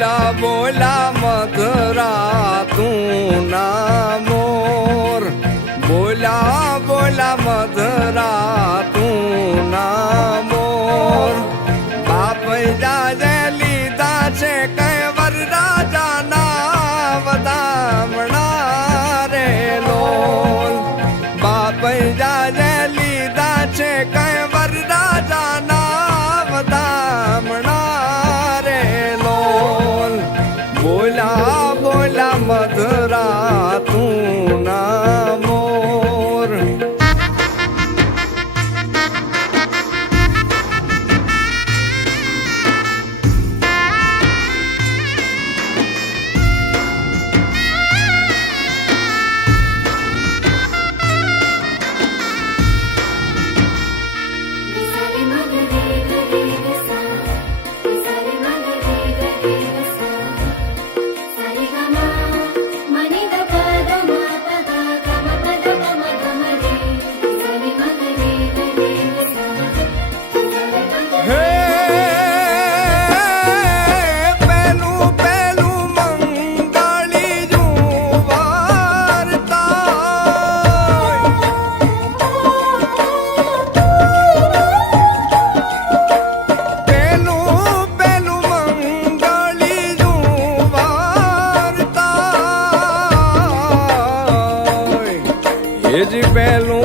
બોલા બોલા મધરા તું ના મોર, બોલા બોલા મધરા તું ના મોર. બાપ જાજે લીધા છે કઈ વરરાજાના વધામણા રે લોલ. બાપ જાજે લીધા છે કઈ વરરાજાના વધામણા રે લોલ. બોલા બોલા મધરા તું ના મોર. Esse belo